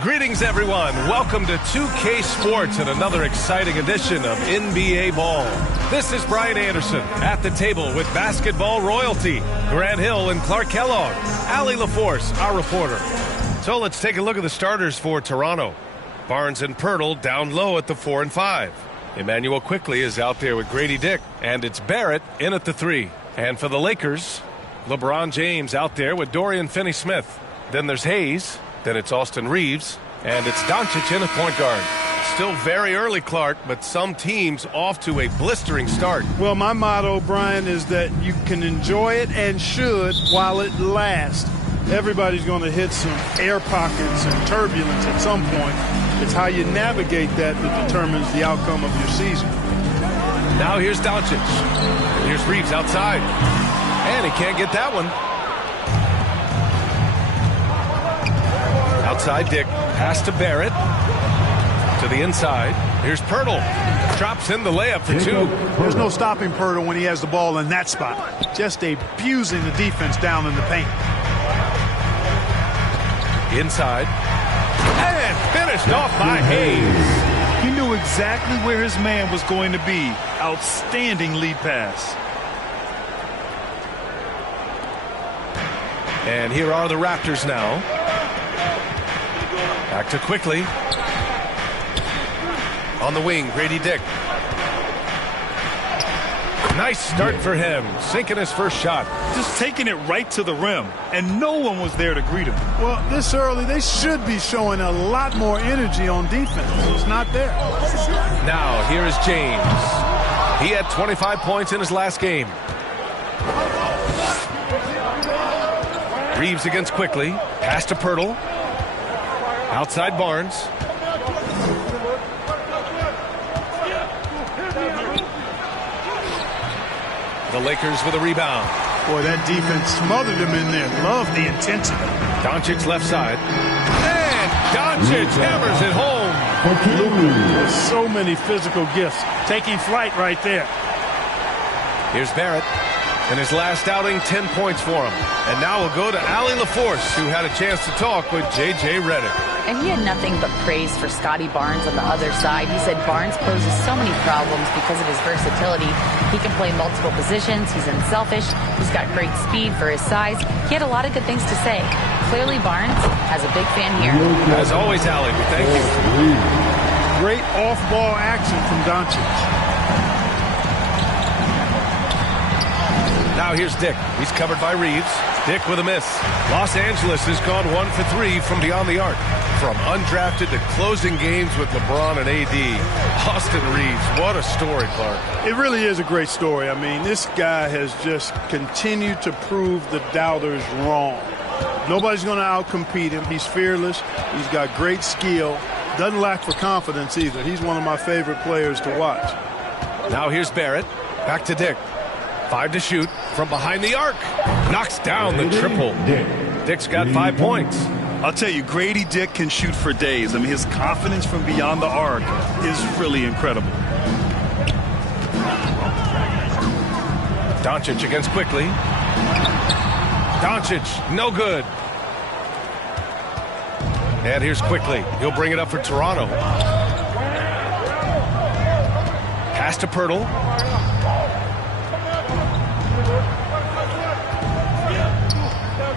Greetings, everyone. Welcome to 2K Sports and another exciting edition of NBA Ball. This is Brian Anderson at the table with basketball royalty, Grant Hill and Clark Kellogg, Allie LaForce, our reporter. So let's take a look at the starters for Toronto. Barnes and Pirtle down low at the 4 and 5. Emmanuel Quickley is out there with Grady Dick, and it's Barrett in at the 3. And for the Lakers, LeBron James out there with Dorian Finney-Smith. Then there's Hayes. Then it's Austin Reeves, and it's Doncic in at point guard. Still very early, Clark, but some teams off to a blistering start. Well, my motto, Brian, is that you can enjoy it and should while it lasts. Everybody's going to hit some air pockets and turbulence at some point. It's how you navigate that determines the outcome of your season. Now here's Doncic. Here's Reeves outside, and he can't get that one. Outside Dick, pass to Barrett, to the inside. Here's Pirtle, drops in the layup for 2. There's no stopping Pirtle when he has the ball in that spot. Just abusing the defense down in the paint. Inside, and finished off by Hayes. He knew exactly where his man was going to be. Outstanding lead pass. And here are the Raptors now. Back to Quickley. On the wing, Grady Dick. Nice start for him, sinking his first shot. Just taking it right to the rim, and no one was there to greet him. Well, this early, they should be showing a lot more energy on defense. It's not there. Now, here is James. He had 25 points in his last game. Reeves against Quickley. Pass to Pirtle. Outside Barnes. The Lakers with a rebound. Boy, that defense smothered him in there. Love the intensity. Doncic left side. And Doncic hammers it home. There's so many physical gifts. Taking flight right there. Here's Barrett. In his last outing, 10 points for him. And now we'll go to Allie LaForce, who had a chance to talk with J.J. Redick. And he had nothing but praise for Scotty Barnes on the other side. He said Barnes poses so many problems because of his versatility. He can play multiple positions. He's unselfish. He's got great speed for his size. He had a lot of good things to say. Clearly, Barnes has a big fan here. As always, Allie, we thank you. Great off-ball action from Doncic. Now here's Dick. He's covered by Reeves. Dick with a miss. Los Angeles has gone 1 for 3 from beyond the arc. From undrafted to closing games with LeBron and AD. Austin Reeves, what a story, Clark. It really is a great story. I mean, this guy has just continued to prove the doubters wrong. Nobody's going to outcompete him. He's fearless. He's got great skill. Doesn't lack for confidence either. He's one of my favorite players to watch. Now here's Barrett. Back to Dick. 5 to shoot from behind the arc. Knocks down the triple. Dick's got 5 points. I'll tell you, Grady Dick can shoot for days. I mean, his confidence from beyond the arc is really incredible. Doncic against Quickley. Doncic, no good. And here's Quickley. He'll bring it up for Toronto. Pass to Pirtle.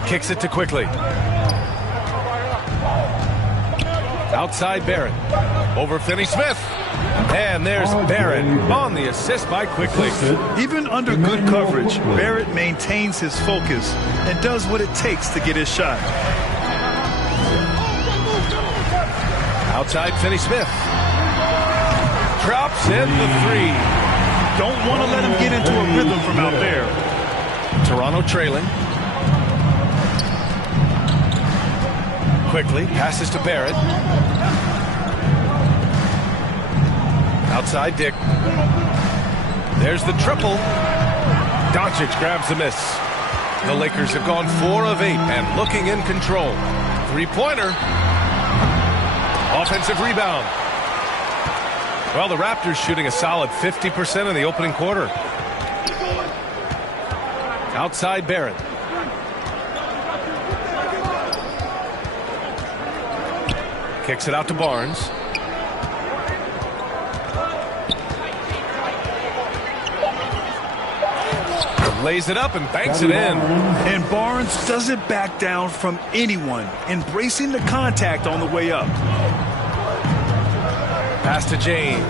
Kicks it to Quickley. Outside Barrett. Over Finney-Smith. And there's Barrett on the assist by Quickley. Even under good coverage, Barrett maintains his focus and does what it takes to get his shot. Outside Finney-Smith. Drops in the 3. Don't want to let him get into a rhythm from out there. Toronto trailing. Quickley passes to Barrett. Outside Dick. There's the triple. Doncic grabs the miss. The Lakers have gone 4 of 8 and looking in control. 3-pointer. Offensive rebound. Well, the Raptors shooting a solid 50% in the opening quarter. Outside Barrett. Kicks it out to Barnes. Lays it up and banks it in. And Barnes doesn't back down from anyone, embracing the contact on the way up. Pass to James.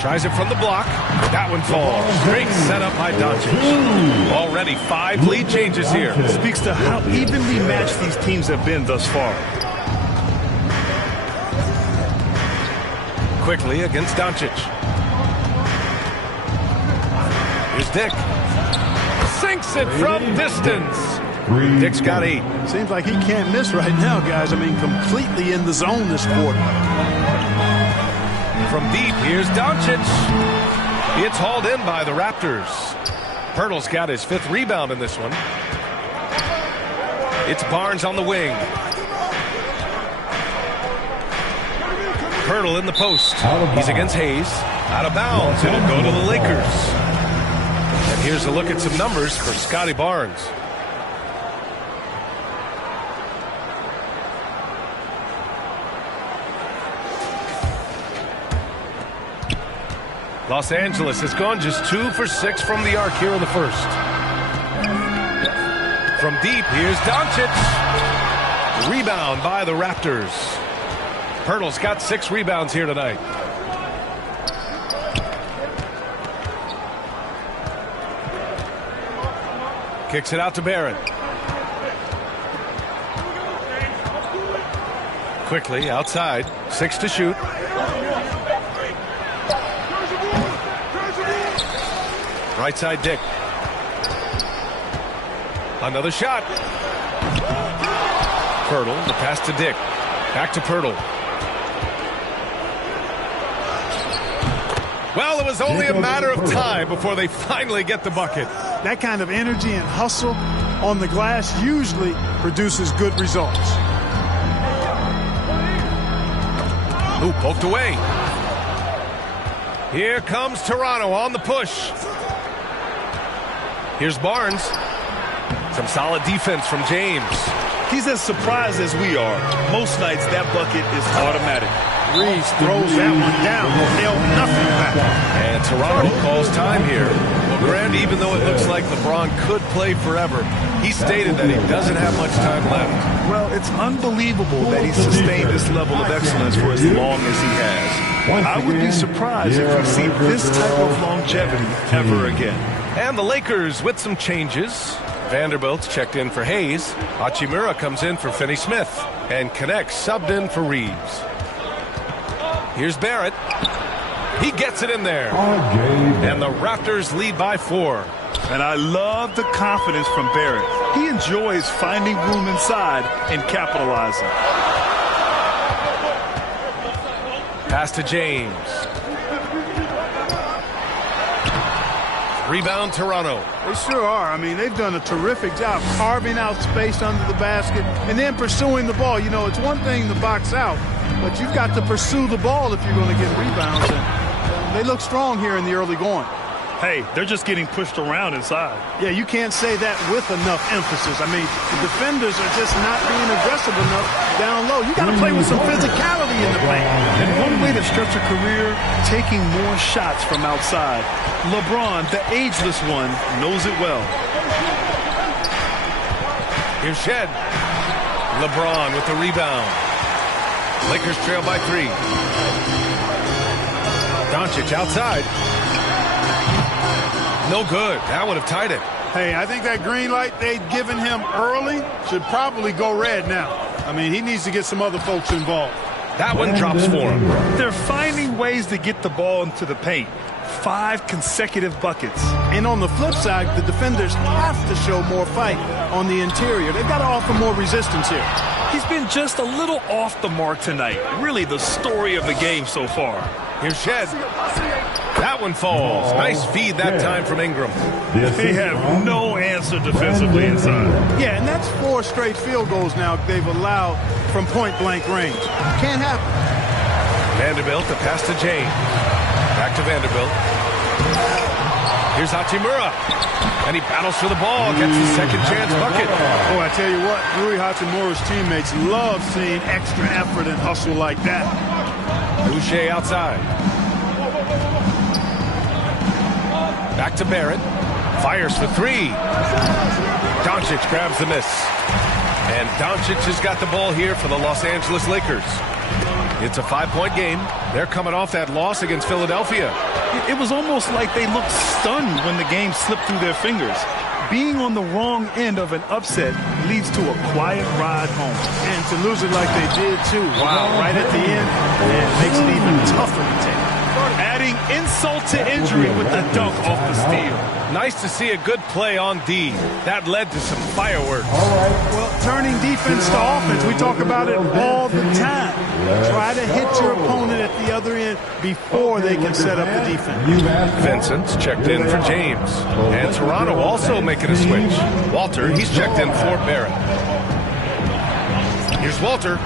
Tries it from the block. That one falls. Great setup by Doncic. Already 5 lead changes here. Speaks to how evenly matched these teams have been thus far. Quickly against Doncic. Here's Dick. Sinks it from distance. Dick's got 8. Seems like he can't miss right now, guys. I mean, completely in the zone this quarter. From deep, here's Doncic. It's hauled in by the Raptors. Pirtle's got his 5th rebound in this one. It's Barnes on the wing. Pirtle in the post. He's against Hayes. Out of bounds. It'll go to the Lakers. And here's a look at some numbers for Scotty Barnes. Los Angeles has gone just 2 for 6 from the arc here in the first. From deep, here's Doncic. Rebound by the Raptors. Pirtle's got 6 rebounds here tonight. Kicks it out to Barrett. Quickly outside. 6 to shoot. Right side, Dick. Another shot. Pirtle, the pass to Dick. Back to Pirtle. Well, it was only a matter of time before they finally get the bucket. That kind of energy and hustle on the glass usually produces good results. Ooh, poked away. Here comes Toronto on the push. Here's Barnes. Some solid defense from James. He's as surprised as we are. Most nights that bucket is automatic. Reeves throws that one down. Held nothing back. And Toronto calls time here. Well, Grant, even though it looks like LeBron could play forever, he stated that he doesn't have much time left. Well, it's unbelievable that he sustained this level of excellence for as long as he has. I would be surprised if we see this type of longevity ever again. And the Lakers with some changes. Vanderbilt's checked in for Hayes. Hachimura comes in for Finney-Smith. And Connect subbed in for Reeves. Here's Barrett. He gets it in there. And the Raptors lead by 4. And I love the confidence from Barrett. He enjoys finding room inside and capitalizing. Pass to James. Rebound, Toronto. They sure are. I mean, they've done a terrific job carving out space under the basket and then pursuing the ball. You know, it's one thing to box out, but you've got to pursue the ball if you're going to get rebounds. And they look strong here in the early going. Hey, they're just getting pushed around inside. Yeah, you can't say that with enough emphasis. I mean, the defenders are just not being aggressive enough down low. You got to play with some physicality in the paint. And one way to stretch a career, taking more shots from outside. LeBron, the ageless one, knows it well. Here's Shed. LeBron with the rebound. Lakers trail by 3. Doncic outside. No good. That would have tied it. Hey, I think that green light they'd given him early should probably go red now. I mean, he needs to get some other folks involved. That one drops for him. They're finding ways to get the ball into the paint. 5 consecutive buckets. And on the flip side, the defenders have to show more fight on the interior. They've got to offer more resistance here. He's been just a little off the mark tonight. Really the story of the game so far. Here's Shed. That one falls. Nice feed that time from Ingram. They have no answer defensively inside. Yeah, and that's 4 straight field goals now they've allowed from point-blank range. Can't happen. Vanderbilt, the pass to James. Back to Vanderbilt. Here's Hachimura. And he battles for the ball, gets the second chance bucket. Oh, I tell you what, Rui Hachimura's teammates love seeing extra effort and hustle like that. Boucher outside. Back to Barrett. Fires for three. Doncic grabs the miss. And Doncic has got the ball here for the Los Angeles Lakers. It's a 5-point game. They're coming off that loss against Philadelphia. It was almost like they looked stunned when the game slipped through their fingers. Being on the wrong end of an upset leads to a quiet ride home. And to lose it like they did, too. Wow, right at the end, it makes it even tougher to take. Adding insult to injury with the dunk off the steal. Nice to see a good play on D. That led to some fireworks. Well, turning defense to offense, we talk about it all the time. Try to hit your opponent at the other end before they can set up the defense. Vincent's checked in for James. And Toronto also making a switch. Walter, he's checked in for Barrett. Here's Walter.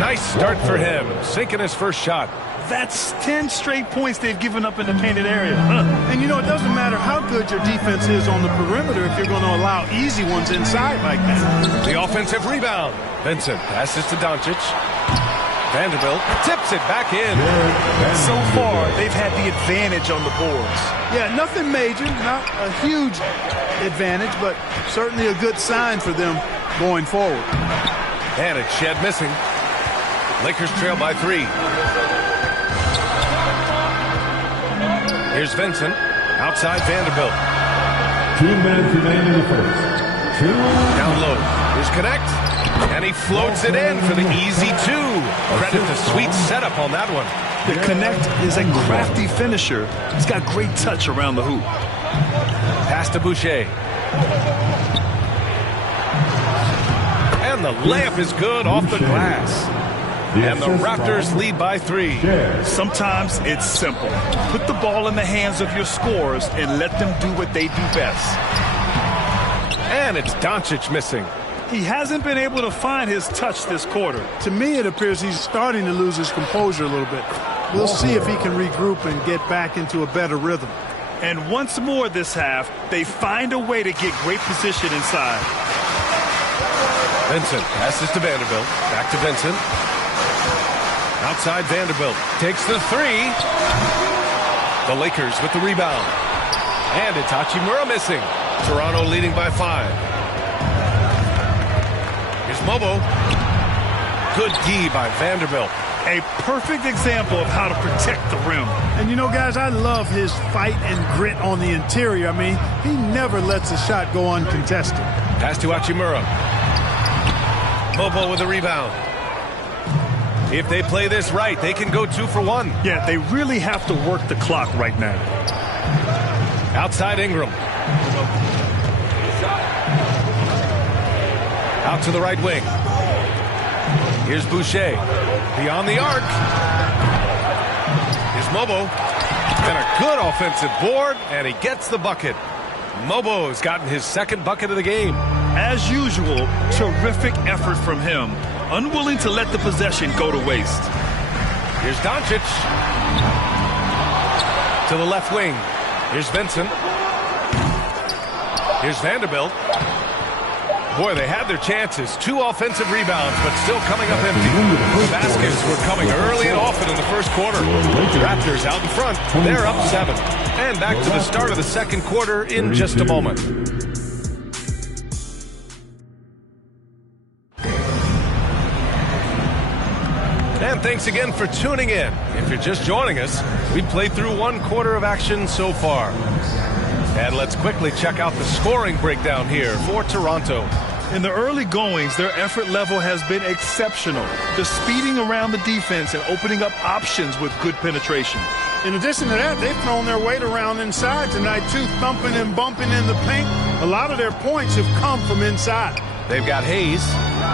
Nice start for him, sinking his first shot. That's 10 straight points they've given up in the painted area. And, you know, it doesn't matter how good your defense is on the perimeter if you're going to allow easy ones inside like that. The offensive rebound. Vincent passes to Doncic. Vanderbilt tips it back in. So far, they've had the advantage on the boards. Yeah, nothing major, not a huge advantage, but certainly a good sign for them going forward. And it's Shed missing. Lakers trail by 3. Here's Vincent. Outside Vanderbilt. 2 minutes remain in the first. Down low. Here's Connect. And he floats it in for the easy 2. Credit the sweet setup on that one. The Connect is a crafty finisher. He's got great touch around the hoop. Pass to Boucher. And the layup is good off the glass. And the Raptors lead by 3. Sometimes it's simple. Put the ball in the hands of your scorers and let them do what they do best. And it's Doncic missing. He hasn't been able to find his touch this quarter. To me, it appears he's starting to lose his composure a little bit. We'll see if he can regroup and get back into a better rhythm. And once more this half, they find a way to get great position inside. Vincent passes to Vanderbilt. Back to Vincent. Outside Vanderbilt. Takes the 3. The Lakers with the rebound. And it's Hachimura missing. Toronto leading by 5. Here's Mobo. Good D by Vanderbilt. A perfect example of how to protect the rim. And you know, guys, I love his fight and grit on the interior. I mean, he never lets a shot go uncontested. Pass to Hachimura. Mobo with the rebound. If they play this right, they can go 2 for 1. Yeah, they really have to work the clock right now. Outside Ingram. Out to the right wing. Here's Boucher. Beyond the arc. Here's Mobo. And a good offensive board, and he gets the bucket. Mobo's gotten his second bucket of the game. As usual, terrific effort from him. Unwilling to let the possession go to waste. Here's Doncic. To the left wing. Here's Vincent. Here's Vanderbilt. Boy, they had their chances. 2 offensive rebounds, but still coming up empty. The baskets were coming early and often in the first quarter. Raptors out in front. They're up 7. And back to the start of the second quarter in just a moment. And thanks again for tuning in. If you're just joining us, we played through 1 quarter of action so far. And let's quickly check out the scoring breakdown here for Toronto. In the early goings, their effort level has been exceptional. They're speeding around the defense and opening up options with good penetration. In addition to that, they've thrown their weight around inside tonight, too, thumping and bumping in the paint. A lot of their points have come from inside. They've got Hayes,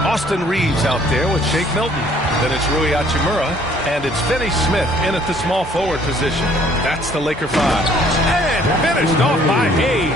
Austin Reeves out there with Shake Milton. Then it's Rui Hachimura, and it's Finney Smith in at the small forward position. That's the Laker 5. And finished off by Hayes.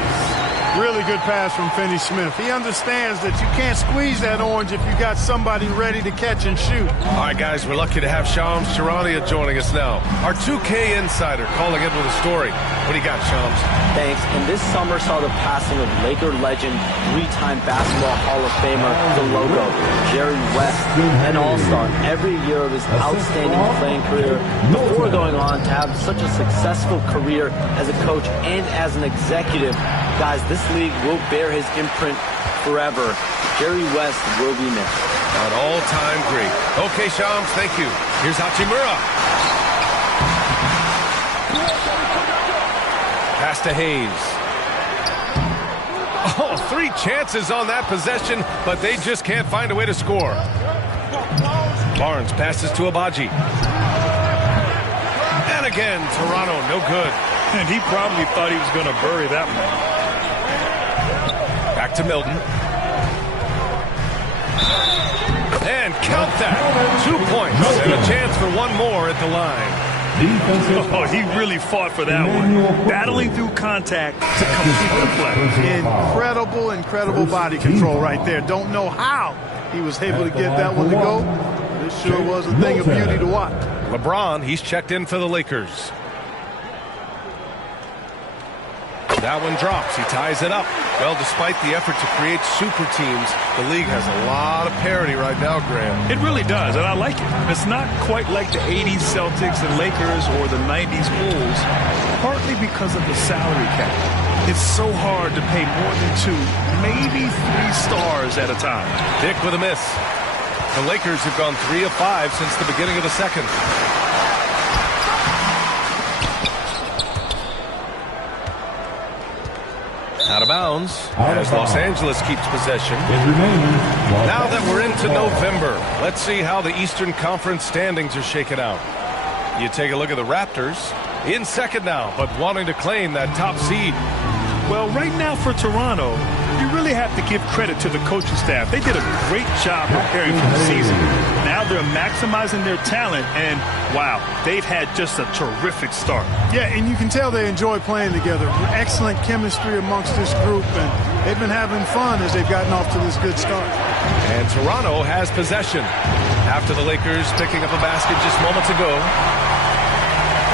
Really good pass from Finney Smith. He understands that you can't squeeze that orange if you got somebody ready to catch and shoot. All right, guys, we're lucky to have Shams Charania joining us now. Our 2K insider calling in with a story. What do you got, Shams? Thanks. And this summer saw the passing of Laker legend, three-time basketball Hall of Famer, the logo, Jerry West, an all-star every year of his outstanding playing career before going on to have such a successful career as a coach and as an executive. Guys, this league will bear his imprint forever. Jerry West will be missed. An all-time great. Okay, Shams, thank you. Here's Hachimura. Pass to Hayes. Oh, 3 chances on that possession, but they just can't find a way to score. Barnes passes to Abaji. And again, Toronto, no good. And he probably thought he was going to bury that one. Back to Milton. And count that. 2 points and a chance for one more at the line. Oh, he really fought for that one. Battling through contact to complete the play. Incredible body control right there. Don't know how he was able to get that one to go. This sure was a thing of beauty to watch. LeBron, he's checked in for the Lakers. That one drops. He ties it up. Well, despite the effort to create super teams, the league has a lot of parity right now, Graham. It really does, and I like it. It's not quite like the 80s Celtics and Lakers or the 90s Bulls, partly because of the salary cap. It's so hard to pay more than 2, maybe 3 stars at a time. Dick with a miss. The Lakers have gone 3 of 5 since the beginning of the second. Out of bounds as Los Angeles keeps possession. Now that we're into November, let's see how the Eastern Conference standings are shaken out. You take a look at the Raptors, in second now, but wanting to claim that top seed. Well, right now for Toronto, you really have to give credit to the coaching staff. They did a great job preparing for the season. Now they're maximizing their talent, and wow, they've had just a terrific start. Yeah, and you can tell they enjoy playing together. Excellent chemistry amongst this group, and they've been having fun as they've gotten off to this good start. And Toronto has possession after the Lakers picking up a basket just moments ago.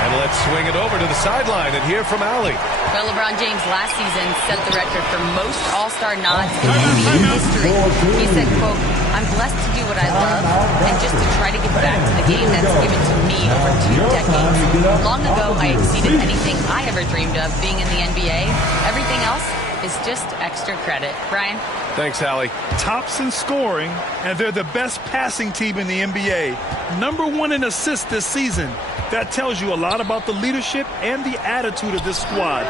And let's swing it over to the sideline and hear from Allie. Well, LeBron James last season set the record for most All-Star nods in NBA history. He said, quote, "I'm blessed to do what I love and just to try to give back to the game that's given to me over 2 decades. Long ago, I exceeded anything I ever dreamed of being in the NBA. Everything else is just extra credit." Brian? Thanks, Allie. Tops in scoring, and they're the best passing team in the NBA. #1 in assists this season. That tells you a lot about the leadership and the attitude of this squad.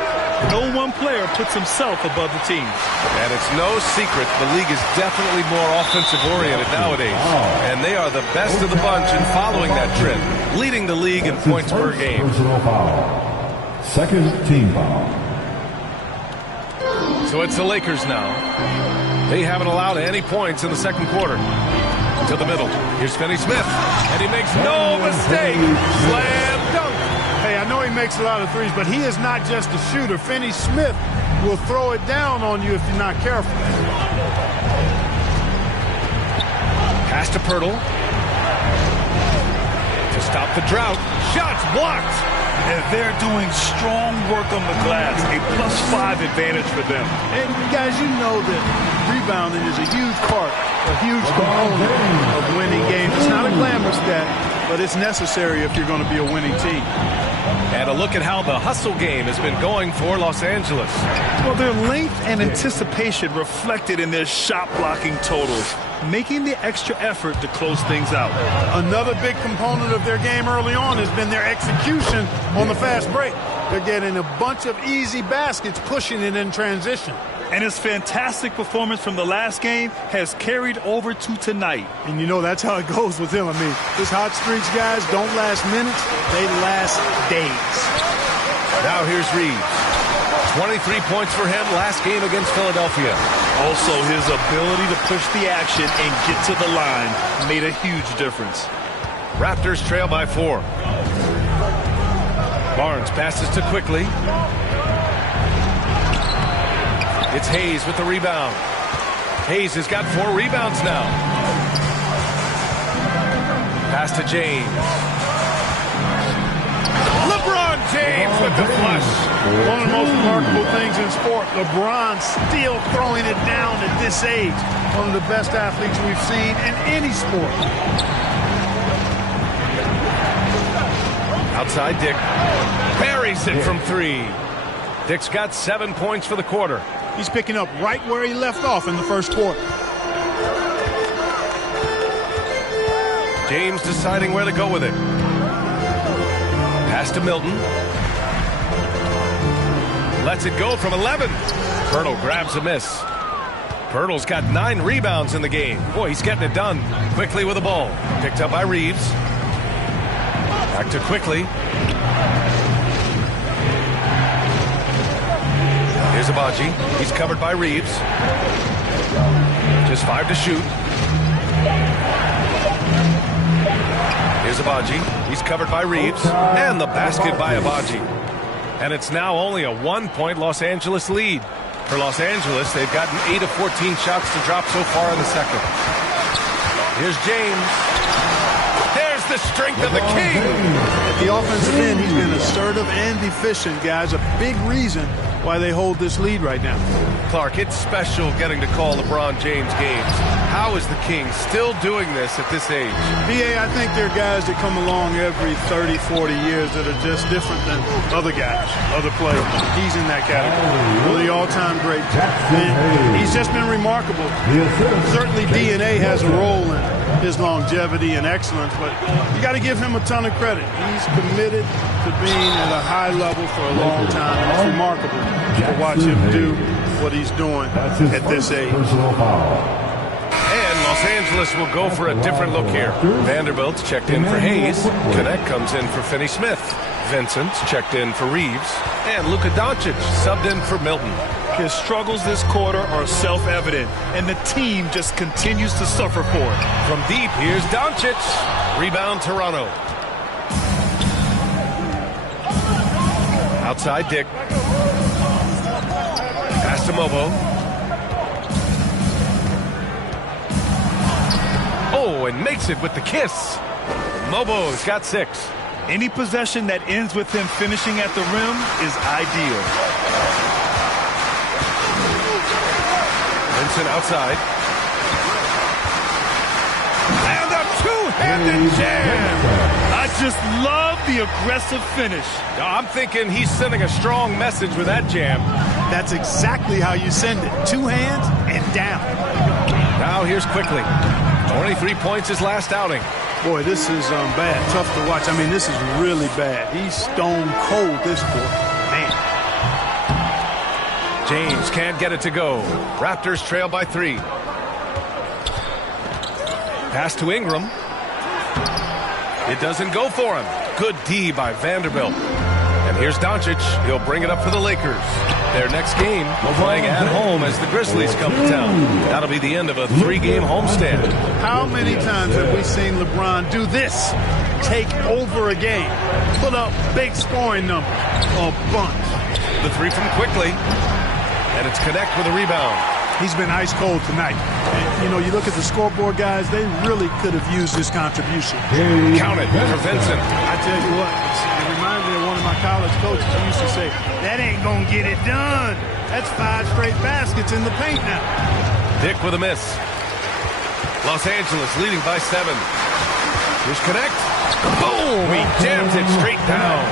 No one player puts himself above the team. And it's no secret the league is definitely more offensive-oriented nowadays. And they are the best of the bunch in following that trend, leading the league in points per game. Second team foul. So it's the Lakers now. They haven't allowed any points in the second quarter. To the middle. Here's Finney Smith. And he makes no mistake. Slam dunk. Hey, I know he makes a lot of threes, but he is not just a shooter. Finney Smith will throw it down on you if you're not careful. Pass to Pirtle. To stop the drought. Shots blocked. And they're doing strong work on the glass. A +5 advantage for them. And guys, you know that rebounding is a huge part, a huge component of winning games. It's not a glamorous stat, but it's necessary if you're going to be a winning team. And a look at how the hustle game has been going for Los Angeles. Well, their length and anticipation reflected in their shot blocking totals, making the extra effort to close things out. Another big component of their game early on has been their execution on the fast break. They're getting a bunch of easy baskets, pushing it in transition. And his fantastic performance from the last game has carried over to tonight. And you know that's how it goes with him. I mean, his hot streaks, guys, don't last minutes. They last days. Now here's Reeves. 23 points for him last game against Philadelphia. Also, his ability to push the action and get to the line made a huge difference. Raptors trail by 4. Barnes passes to Quickly. It's Hayes with the rebound. Hayes has got 4 rebounds now. Pass to James. LeBron James with the flush. One of the most remarkable things in sport, LeBron still throwing it down at this age. One of the best athletes we've seen in any sport. Outside Dick. Buries it from 3. Dick's got 7 points for the quarter. He's picking up right where he left off in the first quarter. James deciding where to go with it. Pass to Milton. Lets it go from 11. Pirtle grabs a miss. Pirtle's got 9 rebounds in the game. Boy, he's getting it done. Quickly with the ball. Picked up by Reeves. Back to Quickly. Here's Abaji. He's covered by Reeves. Just 5 to shoot. Here's Abaji. He's covered by Reeves. And the basket by Abaji. And it's now only a 1-point Los Angeles lead. For Los Angeles, they've gotten 8 of 14 shots to drop so far in the second. Here's James. There's the strength of the king. At the offensive end, he's been assertive and efficient, guys. A big reason why they hold this lead right now. Clark, it's special getting to call LeBron James games. How is the king still doing this at this age? BA, I think there are guys that come along every 30, 40 years that are just different than other guys, other players. He's in that category. One of the all-time greats. And he's just been remarkable. Certainly DNA has a role in his longevity and excellence, but you got to give him a ton of credit. He's committed to being at a high level for a long time, and it's remarkable to watch him do what he's doing at this age. And Los Angeles will go for a different look here. Vanderbilt's checked in for Hayes. Connect comes in for Finney-Smith. Vincent's checked in for Reeves. And Luka Doncic subbed in for Milton. His struggles this quarter are self-evident, and the team just continues to suffer for it. From deep, here's Doncic. Rebound, Toronto. Outside, Dick. Pass to Mobo. Oh, and makes it with the kiss. Mobo's got 6. Any possession that ends with him finishing at the rim is ideal. Vincent outside. And a two-handed jam. I just love the aggressive finish. I'm thinking he's sending a strong message with that jam. That's exactly how you send it. 2 hands and down. Now here's Quickly. 23 points his last outing. Boy, this is bad. Tough to watch. I mean, this is really bad. He's stone cold this quarter. Man. James can't get it to go. Raptors trail by 3. Pass to Ingram. It doesn't go for him. Good D by Vanderbilt. And here's Doncic. He'll bring it up for the Lakers. Their next game, playing at home as the Grizzlies come to town. That'll be the end of a 3-game homestand. How many times have we seen LeBron do this? Take over a game. Put up big scoring numbers. A bunch. The 3 from Quickly. And it's Connect with a rebound. He's been ice cold tonight. And, you know, you look at the scoreboard, guys, they really could have used his contribution. Count it for Vincent. I tell you what, it reminds me of one of my college coaches who used to say, that ain't going to get it done. That's 5 straight baskets in the paint now. Dick with a miss. Los Angeles leading by 7. Here's Connect. Boom! He jams it straight down.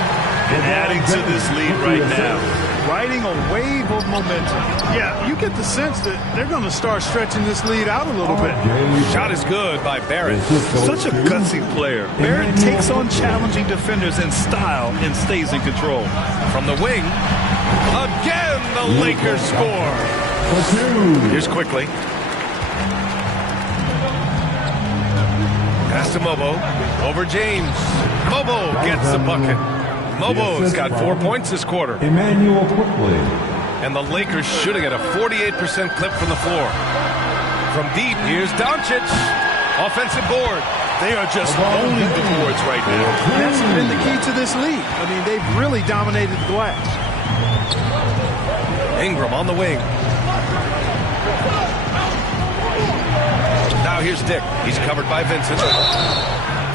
And adding to this lead right now. Riding a wave of momentum. Yeah, you get the sense that they're going to start stretching this lead out a little bit. Shot is good by Barrett. Such a gutsy player. Barrett takes on challenging defenders in style and stays in control. From the wing, again the Lakers score. Here's Quickly. Pass to Mobo. Over James. Mobo gets the bucket. Mobo's got 4 points this quarter. Emmanuel Quickly. And the Lakers shooting at a 48% clip from the floor. From deep, here's Doncic. Offensive board. They are just owning the boards right now. That's been the key to this league. I mean, they've really dominated the glass. Ingram on the wing. Now here's Dick. He's covered by Vincent.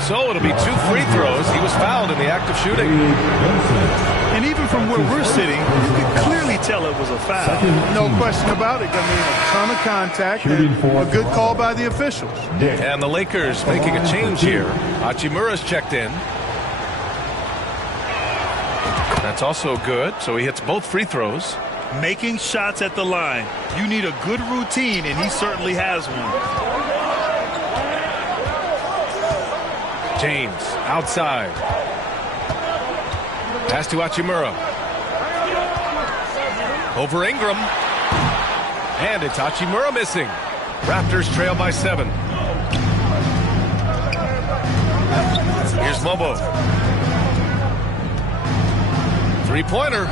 So it'll be 2 free throws. He was fouled in the act of shooting. And even from where we're sitting, you can clearly tell it was a foul. No question about it. I mean, a ton of contact and a good call by the officials. And the Lakers making a change here. Hachimura's checked in. That's also good. So he hits both free throws. Making shots at the line. You need a good routine, and he certainly has one. James outside. Pass to Hachimura. Over Ingram. And it's Hachimura missing. Raptors trail by 7. Here's Mobo. Three-pointer.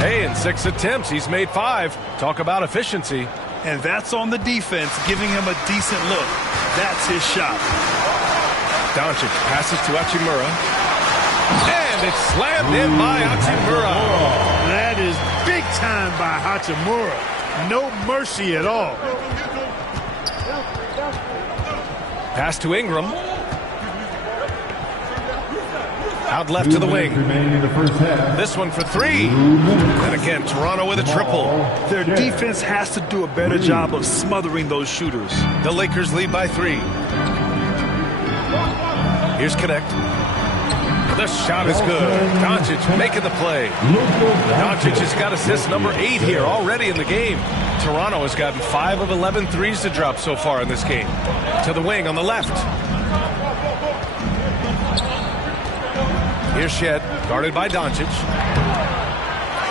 Hey, in 6 attempts, he's made 5. Talk about efficiency. And that's on the defense, giving him a decent look. That's his shot. Doncic passes to Hachimura. And it's slammed in by Hachimura. That is big time by Hachimura. No mercy at all. Pass to Ingram. Out left to the wing. This one for 3. And again, Toronto with a triple. Their defense has to do a better job of smothering those shooters. The Lakers lead by 3. Here's Connect. The shot is good. Doncic making the play. Doncic has got assist number 8 here already in the game. Toronto has gotten 5 of 11 threes to drop so far in this game. To the wing on the left. Here's Shed, guarded by Doncic.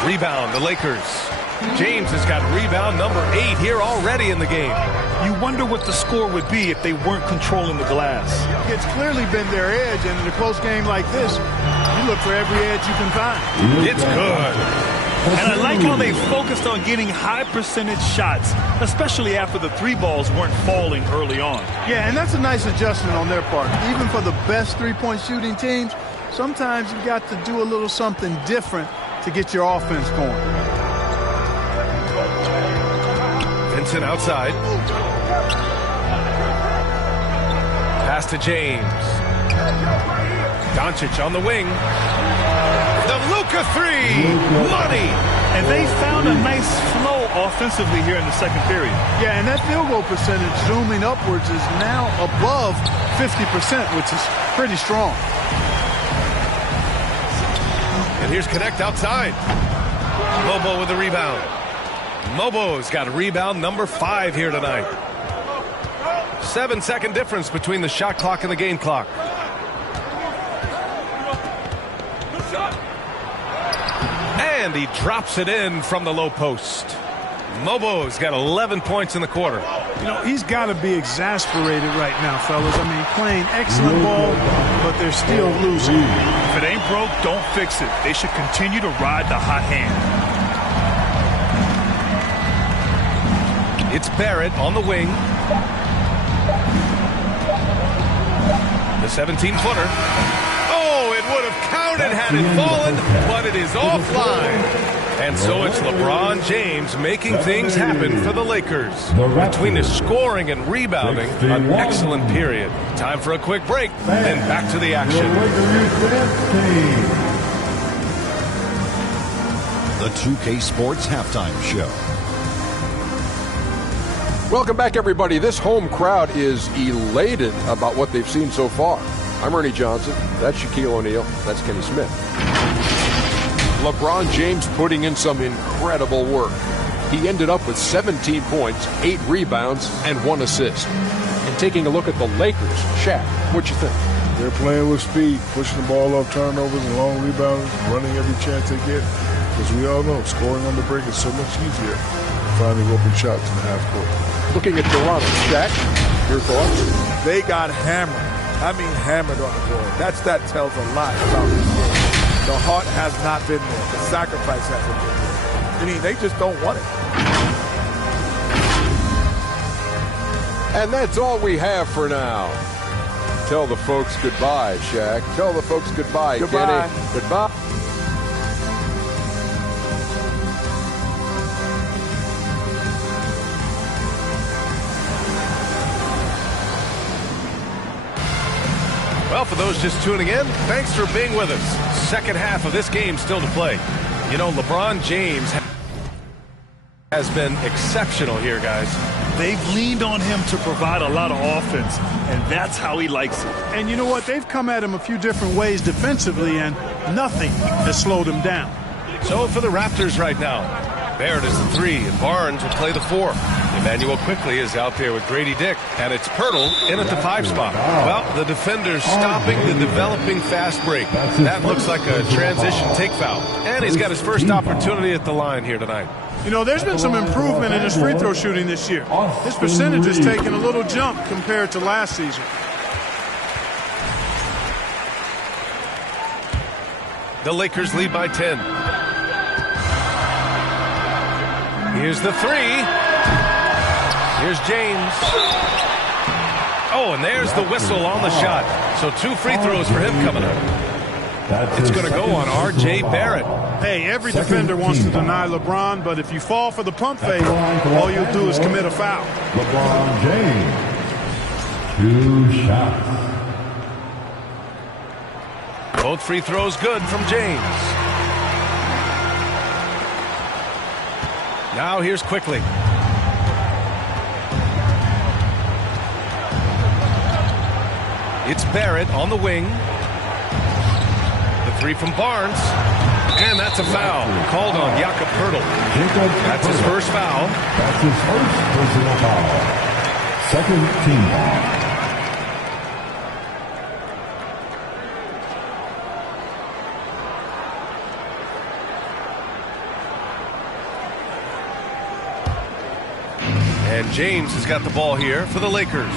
Rebound, the Lakers. James has got rebound number 8 here already in the game. You wonder what the score would be if they weren't controlling the glass. It's clearly been their edge, and in a close game like this, you look for every edge you can find. It's good. And I like how they focused on getting high percentage shots, especially after the 3 balls weren't falling early on. Yeah, and that's a nice adjustment on their part. Even for the best three-point shooting teams, sometimes you got to do a little something different to get your offense going. Vincent outside. Pass to James. Doncic on the wing. The Luka 3. Money. And they found a nice flow offensively here in the second period. Yeah, and that field goal percentage zooming upwards is now above 50%, which is pretty strong. And here's Connect outside. Mobo with the rebound. Mobo's got a rebound number 5 here tonight. 7-second difference between the shot clock and the game clock. And he drops it in from the low post. Mobo's got 11 points in the quarter. You know, he's got to be exasperated right now, fellas. I mean, playing excellent ball, but they're still losing. If it ain't broke, don't fix it. They should continue to ride the hot hand. It's Barrett on the wing. The 17-footer. Oh, it would have counted had it fallen, but it is offline. And so it's LeBron James making things happen for the Lakers. Between his scoring and rebounding, an excellent period. Time for a quick break, then back to the action. The 2K Sports Halftime Show. Welcome back, everybody. This home crowd is elated about what they've seen so far. I'm Ernie Johnson. That's Shaquille O'Neal. That's Kenny Smith. LeBron James putting in some incredible work. He ended up with 17 points, 8 rebounds, and 1 assist. And taking a look at the Lakers, Shaq, what you think? They're playing with speed, pushing the ball off turnovers and long rebounds, running every chance they get. Because we all know scoring on the break is so much easier. Finding open shots in the half court. Looking at Toronto, Shaq, your thoughts? They got hammered. I mean hammered on the board. That tells a lot about this game. The heart has not been there. The sacrifice hasn't been there. I mean, they just don't want it. And that's all we have for now. Tell the folks goodbye, Shaq. Tell the folks goodbye, Goodbye. Kenny. Goodbye. Well, for those just tuning in, thanks for being with us. Second half of this game still to play. You know, LeBron James has been exceptional here, guys. They've leaned on him to provide a lot of offense, and that's how he likes it. And you know what? They've come at him a few different ways defensively, and nothing has slowed him down. So for the Raptors right now, Barrett is the 3, and Barnes will play the 4. Emmanuel quickly is out there with Grady Dick, and it's Pirtle in at the 5 spot. Well, the defender's stopping the developing fast break. That looks like a transition take foul. And he's got his first opportunity at the line here tonight. You know, there's been some improvement in his free throw shooting this year. His percentage has taken a little jump compared to last season. The Lakers lead by 10. Here's the 3. Here's James. Oh, and there's the whistle on the shot. So 2 free throws for him coming up. It's going to go on R.J. Barrett. Hey, every defender wants to deny LeBron, but if you fall for the pump fake, all you'll do is commit a foul. LeBron James, 2 shots. Both free throws good from James. Now here's quickly. It's Barrett on the wing. The 3 from Barnes. And that's a foul called on Jakob Pirtle. That's his first foul. That's his first personal foul. Second team foul. And James has got the ball here for the Lakers.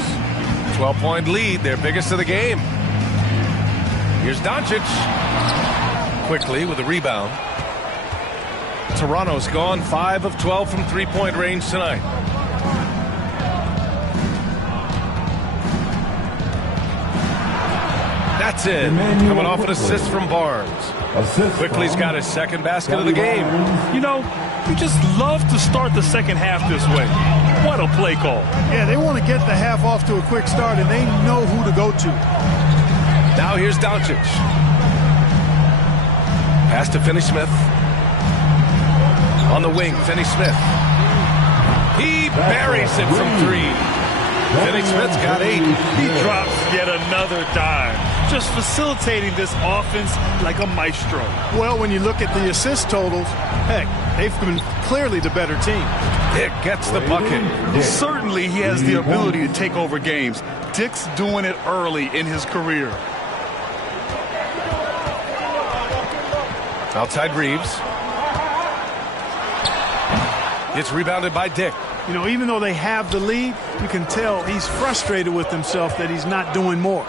12-point lead, their biggest of the game. Here's Doncic. Quickly with a rebound. Toronto's gone 5 of 12 from three-point range tonight. That's it. Coming off an assist from Barnes. Quickly's got his second basket of the game. You know, you just love to start the second half this way. What a play call. Yeah, they want to get the half off to a quick start, and they know who to go to. Now here's Doncic. Pass to Finney-Smith. On the wing, Finney-Smith. He buries it from 3. Finney-Smith's got 8. He drops yet another dime. Just facilitating this offense like a maestro. Well, when you look at the assist totals, heck, they've been clearly the better team. Dick gets the bucket. Certainly he has the ability to take over games. Dick's doing it early in his career. Outside Reeves. It's rebounded by Dick. You know, even though they have the lead, you can tell he's frustrated with himself that he's not doing more.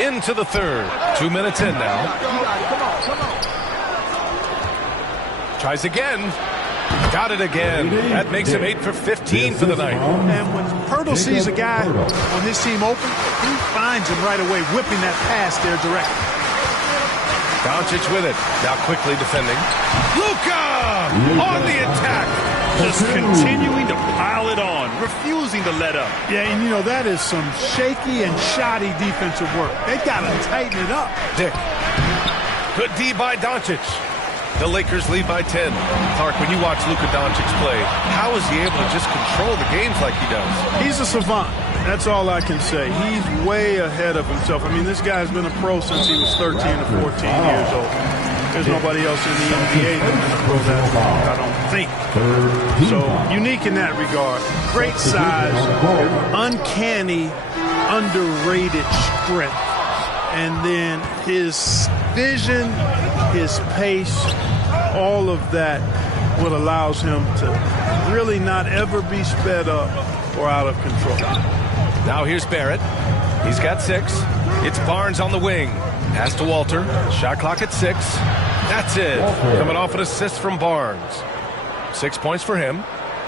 Into the third. 2 minutes in now. Tries again. Got it again. That makes him 8 for 15 for the night. And when Pirtle sees a guy on his team open, he finds him right away, whipping that pass there directly. Doncic with it. Now quickly defending. Luka on the attack. Just continuing to pile it on, refusing to let up. Yeah, and you know, that is some shaky and shoddy defensive work. They've got to tighten it up. Dick. Good D by Doncic. The Lakers lead by 10. Clark, when you watch Luka Doncic play, how is he able to just control the games like he does? He's a savant. That's all I can say. He's way ahead of himself. I mean, this guy's been a pro since he was 13 or 14 years old. There's nobody else in the NBA that's been a pro that long, I don't think. So, unique in that regard. Great size, uncanny, underrated strength. And then his vision, his pace, all of that what allows him to really not ever be sped up or out of control. Now here's Barrett. He's got 6. It's Barnes on the wing. Pass to Walter. Shot clock at 6. That's it. Coming off an assist from Barnes. 6 points for him.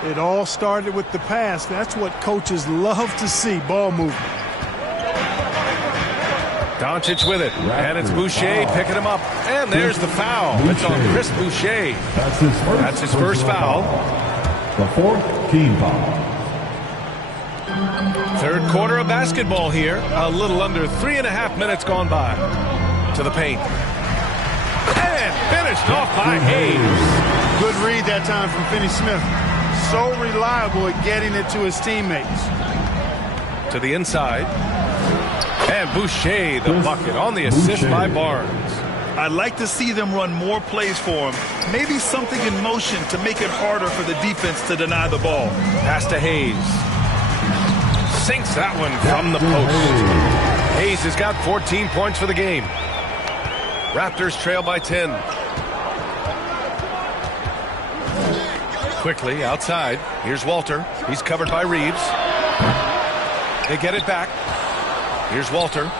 It all started with the pass. That's what coaches love to see, ball movement. Doncic with it. And it's Boucher picking him up. And there's the foul. It's on Chris Boucher. That's his first foul. The 4th team foul. Third quarter of basketball here. A little under 3.5 minutes gone by. To the paint. And finished off by Hayes. Good read that time from Finney Smith. So reliable at getting it to his teammates. To the inside. And Boucher, the bucket on the assist by Barnes. I'd like to see them run more plays for him. Maybe something in motion to make it harder for the defense to deny the ball. Pass to Hayes. Sinks that one from the post. Hayes has got 14 points for the game. Raptors trail by 10. Quickly outside. Here's Walter. He's covered by Reeves. They get it back. Here's Walter.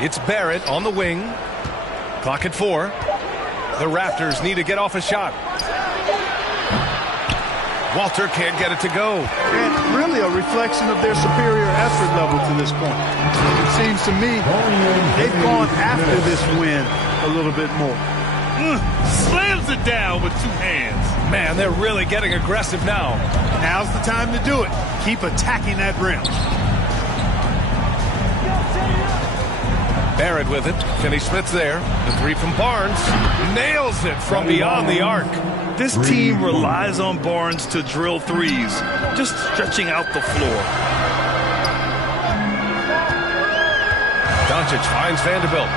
It's Barrett on the wing. Clock at 4. The Raptors need to get off a shot. Walter can't get it to go. And really a reflection of their superior effort level to this point. It seems to me they've gone after this win a little bit more. Slams it down with 2 hands. Man, they're really getting aggressive now. Now's the time to do it. Keep attacking that rim. Barrett with it. Finney Smith's there. The 3 from Barnes. Nails it from beyond the arc. This team relies on Barnes to drill threes, just stretching out the floor. Doncic finds Vanderbilt.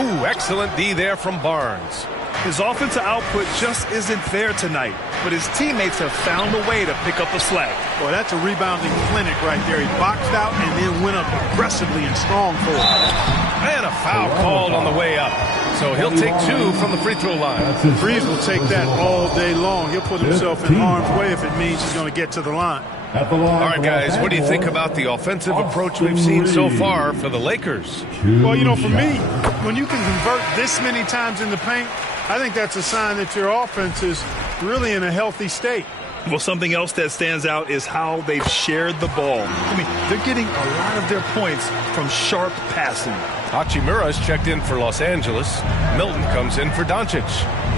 Ooh, excellent D there from Barnes. His offensive output just isn't there tonight, but his teammates have found a way to pick up the slack. Boy, that's a rebounding clinic right there. He boxed out and then went up aggressively and strong for it. And a foul called on the way up. So he'll take 2 from the free throw line. Reeves will take that all day long. He'll put himself in harm's way if it means he's going to get to the line. All right, guys, what do you think about the offensive approach we've seen so far for the Lakers? Well, you know, for me, when you can convert this many times in the paint, I think that's a sign that your offense is really in a healthy state. Well, something else that stands out is how they've shared the ball. I mean, they're getting a lot of their points from sharp passing. Hachimura's checked in for Los Angeles. Milton comes in for Doncic.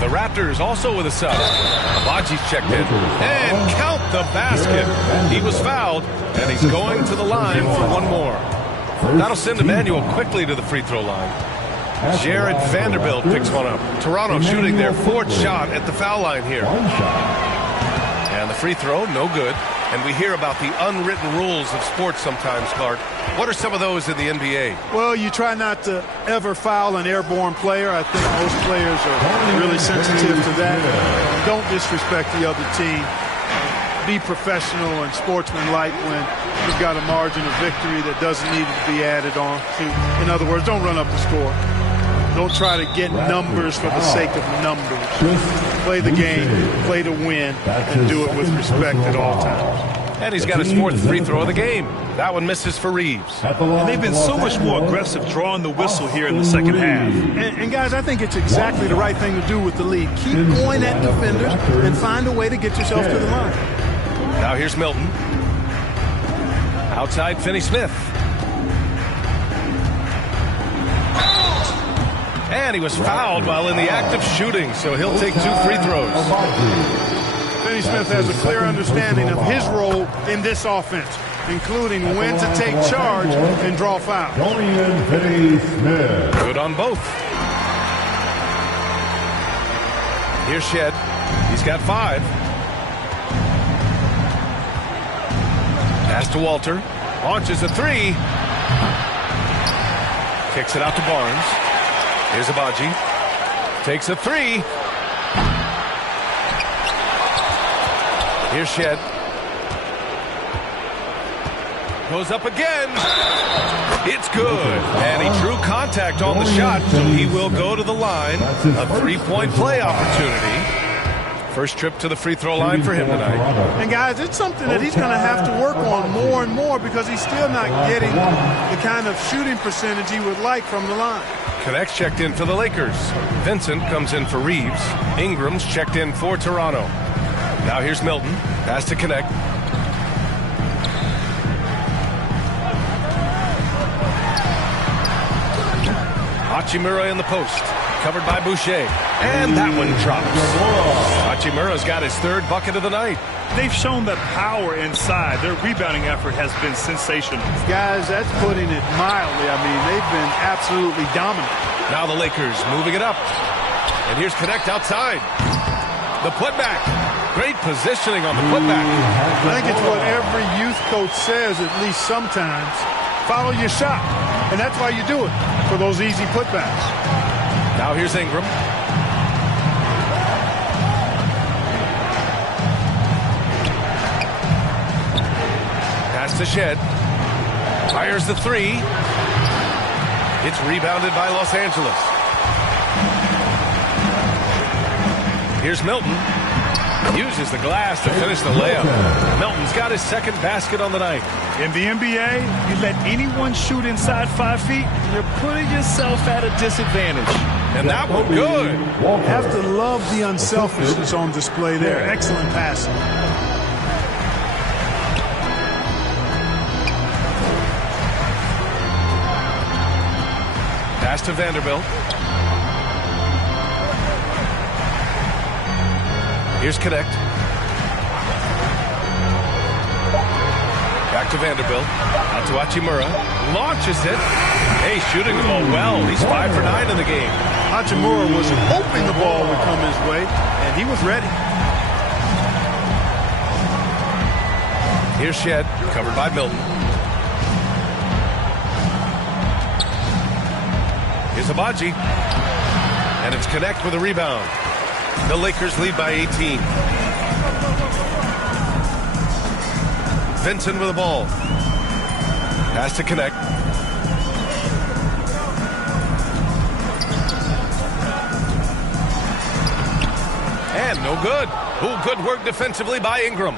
The Raptors also with a sub. Abaji's checked in. And count the basket. He was fouled, and he's going to the line for 1 more. That'll send Emmanuel quickly to the free throw line. Jared Vanderbilt picks one up. Toronto shooting their 4th shot at the foul line here. And the free throw, no good. And we hear about the unwritten rules of sports sometimes, Clark. What are some of those in the NBA? Well, you try not to ever foul an airborne player. I think most players are really sensitive to that. Don't disrespect the other team. Be professional and sportsmanlike when you've got a margin of victory that doesn't need to be added on to. In other words, don't run up the score. Don't try to get numbers for the sake of numbers. Play the game, play to win, and do it with respect at all times. And he's got his 4th free throw of the game. That one misses for Reeves. And they've been so much more aggressive drawing the whistle here in the second half. And guys, I think it's exactly the right thing to do with the lead. Keep going at defenders and find a way to get yourself to the line. Now here's Milton. Outside Finney Smith. And he was fouled while in the act of shooting, so he'll take 2 free throws. Finney Smith has a clear understanding of his role in this offense, including when to take charge and draw fouls. Good on both. Here's Shed. He's got 5. Pass to Walter. Launches a 3. Kicks it out to Barnes. Here's Abaji. Takes a 3. Here's Shed. Goes up again. It's good. And he drew contact on the shot, so he will go to the line. A 3-point play opportunity. First trip to the free throw line for him tonight. And guys, it's something that he's going to have to work on more and more because he's still not getting the kind of shooting percentage he would like from the line. Connect's checked in for the Lakers. Vincent comes in for Reeves. Ingram's checked in for Toronto. Now here's Milton. Pass to Connect. Hachimura in the post. covered by Boucher. And that one drops. Hachimura's got his third bucket of the night. They've shown that power inside. Their rebounding effort has been sensational. Guys, that's putting it mildly. I mean, they've been absolutely dominant. Now the Lakers moving it up. And here's Connect outside. The putback. Great positioning on the putback. I think it's what every youth coach says, at least sometimes. Follow your shot. And that's why you do it, for those easy putbacks. Now here's Ingram. Pass to Shed. Fires the three. It's rebounded by Los Angeles. Here's Milton. Uses the glass to finish the layup. Milton's got his second basket on the night. In the NBA, you let anyone shoot inside 5 feet, you're putting yourself at a disadvantage. And that one good. Have to love the unselfishness on display there. Excellent passing. Pass to Vanderbilt. Here's Connect. Back to Vanderbilt. Out to Hachimura. Launches it. Hey, shooting the ball well. He's 5 for 9 in the game. Hachimura was hoping the ball would come his way, and he was ready. Here's Shed, covered by Milton. Here's Abaji. And it's Connect with a rebound. The Lakers lead by 18. Vincent with the ball. Pass to Connect. And no good. Oh, good work defensively by Ingram.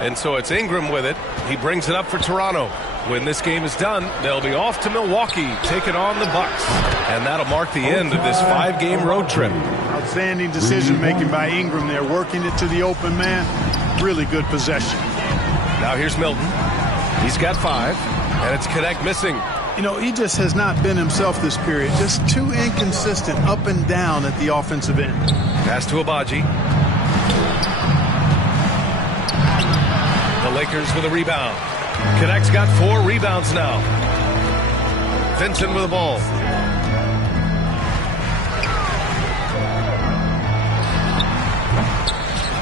And so it's Ingram with it. He brings it up for Toronto. When this game is done, they'll be off to Milwaukee, taking on the Bucks. And that'll mark the end of this 5-game road trip. Outstanding decision-making by Ingram there, working it to the open man. Really good possession. Now here's Milton. He's got 5, and it's Connect missing. You know, he just has not been himself this period. Just too inconsistent up and down at the offensive end. Pass to Abaji. The Lakers with a rebound. Connect's got 4 rebounds now. Vincent with the ball.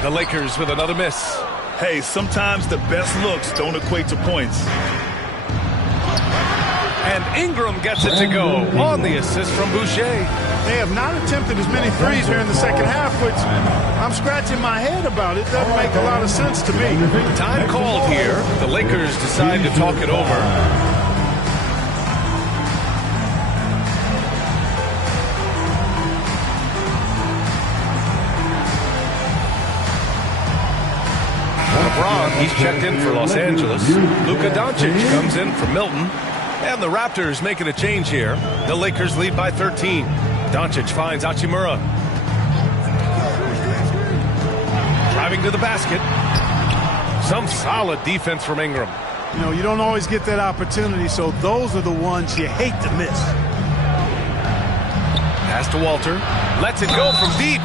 The Lakers with another miss. Hey, sometimes the best looks don't equate to points. And Ingram gets it to go on the assist from Boucher. They have not attempted as many threes here in the second half, which I'm scratching my head about. It doesn't make a lot of sense to me. Time called here. The Lakers decide to talk it over. LeBron, he's checked in for Los Angeles. Luka Doncic comes in for Milton. And the Raptors making a change here. The Lakers lead by 13. Doncic finds Hachimura. Driving to the basket. Some solid defense from Ingram. You know, you don't always get that opportunity, so those are the ones you hate to miss. Pass to Walter. Lets it go from deep.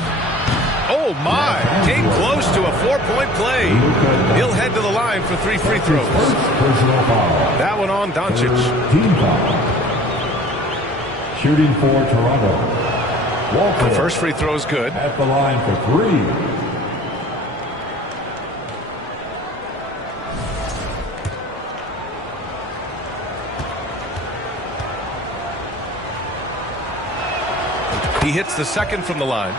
Oh, my. Came close to a 4-point play. He'll head to the line for 3 free throws. That one on Doncic. Shooting for Toronto. Walter. The first free throw is good. At the line for 3. He hits the second from the line.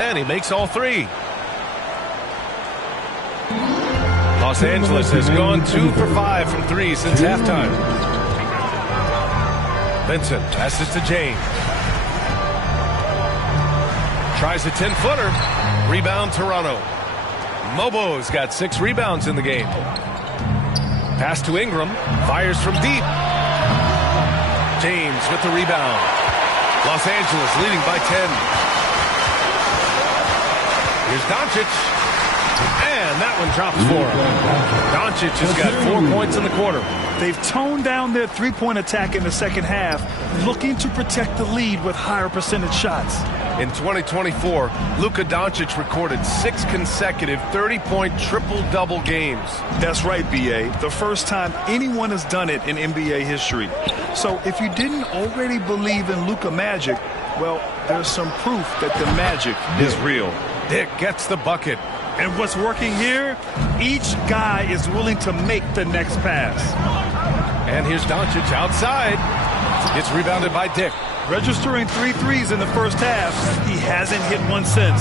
And he makes all 3. Los Angeles has gone 2 for 5 from 3 since halftime. Vincent passes to James. Tries a 10-footer. Rebound Toronto. Mobo's got 6 rebounds in the game. Pass to Ingram. Fires from deep. James with the rebound. Los Angeles leading by 10. Here's Doncic. And that one drops for him. Doncic has got 4 points in the quarter. They've toned down their three-point attack in the second half, looking to protect the lead with higher percentage shots. In 2024, Luka Doncic recorded 6 consecutive 30-point triple-double games. That's right, B.A. The first time anyone has done it in NBA history. So if you didn't already believe in Luka magic, well, there's some proof that the magic is real. Dick gets the bucket. And what's working here? Each guy is willing to make the next pass. And here's Doncic outside. It's rebounded by Dick. Registering 3 threes in the first half. He hasn't hit one since.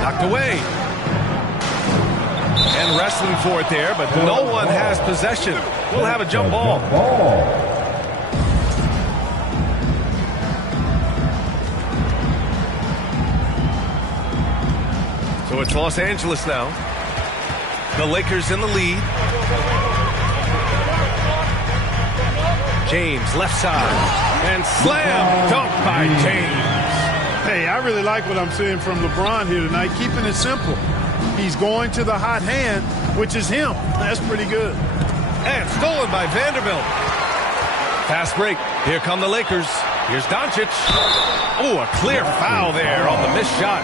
Knocked away. And wrestling for it there, but no one has possession. We'll have a jump ball. So it's Los Angeles now. The Lakers in the lead. James, left side. And slam dunk by James. Hey, I really like what I'm seeing from LeBron here tonight, keeping it simple. He's going to the hot hand, which is him. That's pretty good. And stolen by Vanderbilt. Fast break. Here come the Lakers. Here's Doncic. Oh, a clear foul there on the missed shot.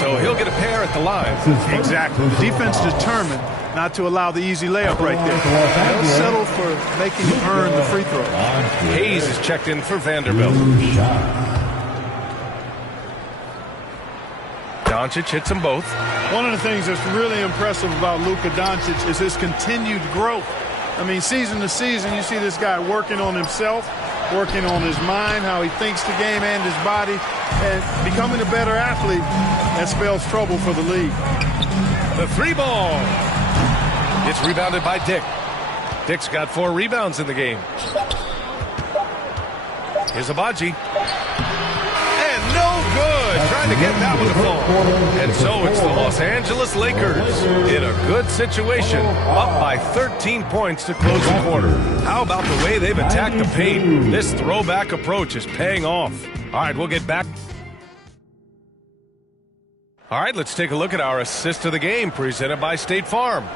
So he'll get a pair at the line. Exactly. The defense determined not to allow the easy layup right there. They'll settle for making him earn the free throw. Hayes is checked in for Vanderbilt. Doncic hits them both. One of the things that's really impressive about Luka Doncic is his continued growth. I mean, season to season, you see this guy working on himself, working on his mind, how he thinks the game and his body, and becoming a better athlete. That spells trouble for the league. The 3 ball. It's rebounded by Dick. Dick's got 4 rebounds in the game. Here's Abaji. And no good. Trying to get that one to fall. And so it's the Los Angeles Lakers in a good situation, up by 13 points to close the quarter. How about the way they've attacked the paint? This throwback approach is paying off. All right, we'll get back. All right, let's take a look at our assist of the game presented by State Farm.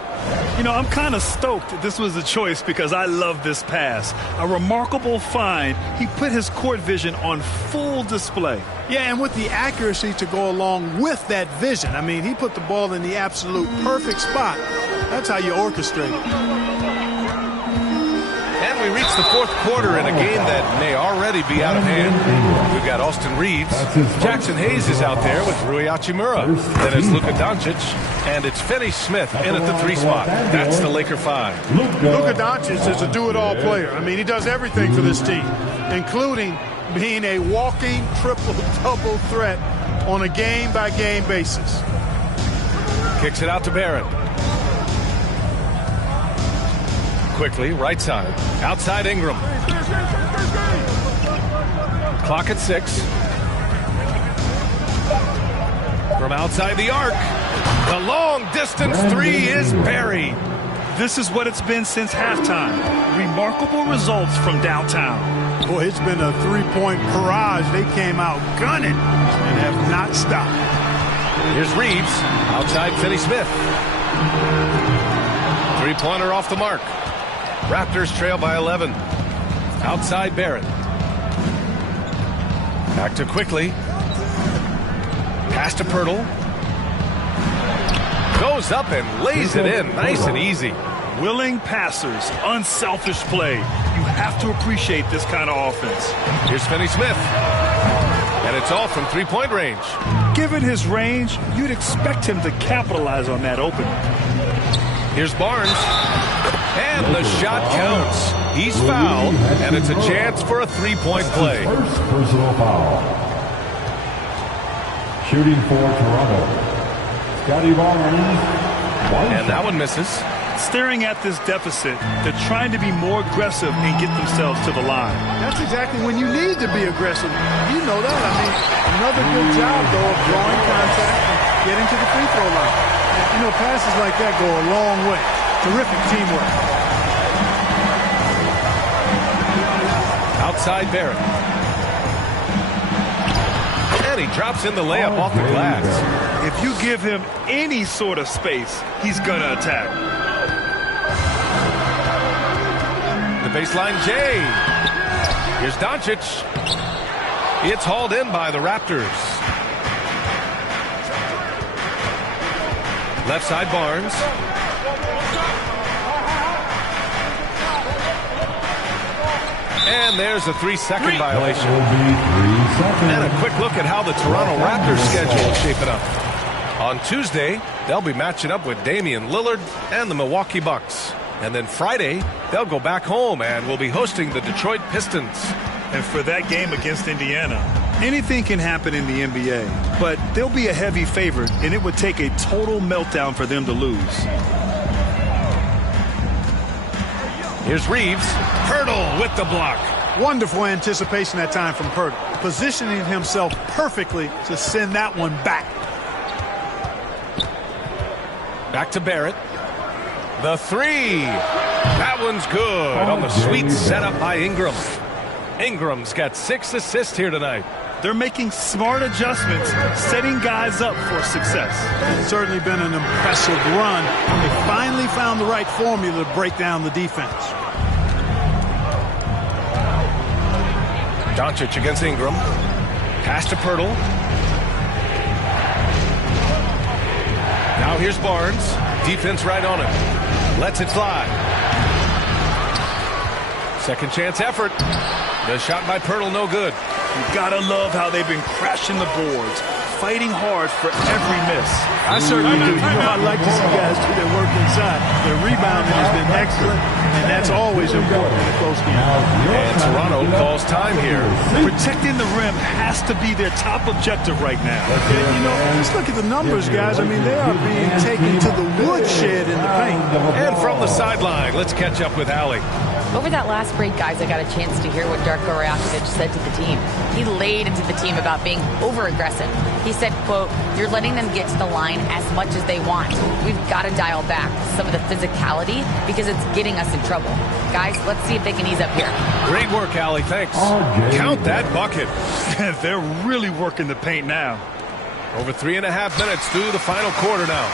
You know, I'm kind of stoked this was a choice because I love this pass. A remarkable find. He put his court vision on full display. Yeah, and with the accuracy to go along with that vision. I mean, he put the ball in the absolute perfect spot. That's how you orchestrate it. And we reach the 4th quarter in a game that may already be out of hand. We've got Austin Reeves. Jackson Hayes is out there with Rui Hachimura. Then it's Luka Doncic. And it's Finney Smith in at the 3 spot. That's the Laker 5. Luka Doncic is a do-it-all player. I mean, he does everything for this team, including being a walking triple-double threat on a game-by-game basis. Kicks it out to Barrett. Quickly, right side. Outside Ingram. Clock at 6. From outside the arc. The long-distance 3 is buried. This is what it's been since halftime. Remarkable results from downtown. Boy, it's been a 3-point barrage. They came out gunning and have not stopped. Here's Reeves. Outside Finney Smith. 3-pointer off the mark. Raptors trail by 11. Outside Barrett. Back to Quickly. Pass to Pirtle. Goes up and lays it in. Nice and easy. Willing passers. Unselfish play. You have to appreciate this kind of offense. Here's Finney Smith. And it's all from 3-point range. Given his range, you'd expect him to capitalize on that opening. Here's Barnes. And the shot counts. He's fouled, and it's a chance for a 3-point play. First personal foul. Shooting for Toronto, Scotty Barnes. And that one misses. Staring at this deficit, they're trying to be more aggressive and get themselves to the line. That's exactly when you need to be aggressive. You know that. I mean, another good job, though, of drawing contact and getting to the free throw line. You know, passes like that go a long way. Terrific teamwork. Outside Barrett. And he drops in the layup off the glass. If you give him any sort of space, he's going to attack. The baseline J. Here's Doncic. It's hauled in by the Raptors. Left side Barnes. And there's a 3-second violation. And a quick look at how the Toronto Raptors schedule is shaping up. On Tuesday, they'll be matching up with Damian Lillard and the Milwaukee Bucks. And then Friday, they'll go back home and will be hosting the Detroit Pistons. And for that game against Indiana, anything can happen in the NBA, but they'll be a heavy favorite, and it would take a total meltdown for them to lose. Here's Reeves. Pirtle with the block. Wonderful anticipation that time from Pirtle, positioning himself perfectly to send that one back. Back to Barrett. The three. That one's good on the sweet setup by Ingram. Ingram's got 6 assists here tonight. They're making smart adjustments, setting guys up for success. It's certainly been an impressive run. They finally found the right formula to break down the defense. Doncic against Ingram. Pass to Pirtle. Now here's Barnes. Defense right on him. Lets it fly. Second chance effort. The shot by Pirtle, no good. You gotta love how they've been crashing the boards, fighting hard for every miss. I certainly do. You know, I like to see guys do their work inside. Their rebounding has been excellent, and that's always important in a close game. And Toronto calls time here. Protecting the rim has to be their top objective right now. And, you know, just look at the numbers, guys. I mean, they are being taken to the woodshed in the paint. And from the sideline, let's catch up with Allie. Over that last break, guys, I got a chance to hear what Darko Rajakovic said to the team. He laid into the team about being over-aggressive. He said, quote, "You're letting them get to the line as much as they want. We've got to dial back some of the physicality because it's getting us in trouble. Guys, let's see if they can ease up here." Great work, Allie. Thanks. Count that bucket. They're really working the paint now. Over 3.5 minutes through the final quarter now.